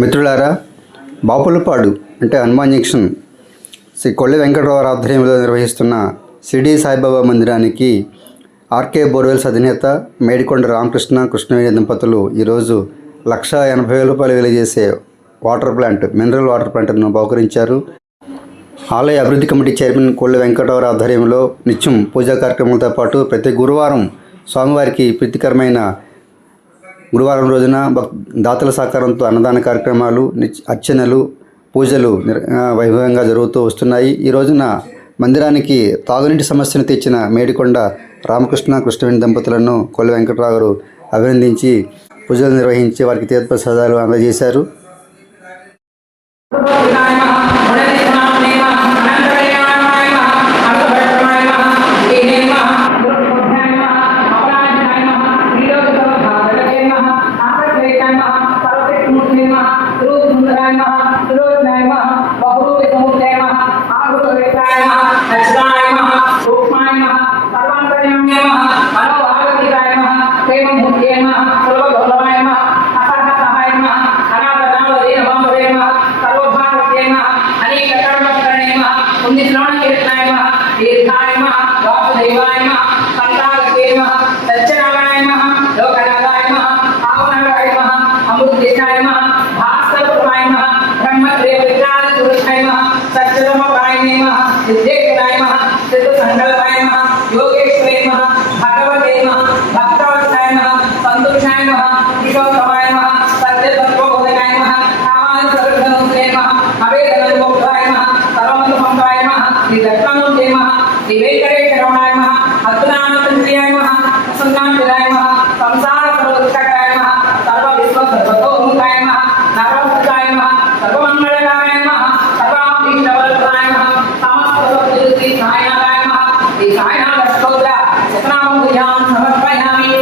మిత్రులారా, బాపులపాడు అంటే హనుమాన్ జంక్షన్ శ్రీ కొల్లి వెంకటరావు ఆధ్వర్యంలో నిర్వహిస్తున్న షిరిడి సాయిబాబా మందిరానికి ఆర్కే బోర్వెల్స్ అధినేత మేడికొండ రామకృష్ణ కృష్ణవేణి దంపతులు ఈరోజు ₹1,80,000 విలువ చేసే మినరల్ వాటర్ ప్లాంట్ను బహుకరించారు. ఆలయ అభివృద్ధి కమిటీ చైర్మన్ కొల్లి వెంకటరావు ఆధ్వర్యంలో నిత్యం పూజా కార్యక్రమాలతో పాటు ప్రతి గురువారం స్వామివారికి ప్రీతికరమైన గురువారం రోజున దాతల సహకారంతో అన్నదాన కార్యక్రమాలు, అర్చనలు, పూజలు వైభవంగా జరుగుతూ వస్తున్నాయి. ఈ రోజున మందిరానికి తాగునీటి సమస్యను తెచ్చిన మేడికొండ రామకృష్ణ కృష్ణవేణి దంపతులను కొల్లి వెంకటరావు గారు అభినందించి పూజలు నిర్వహించి వారికి తీర్థప్రసాదాలు అందజేశారు. సమర్పయామి.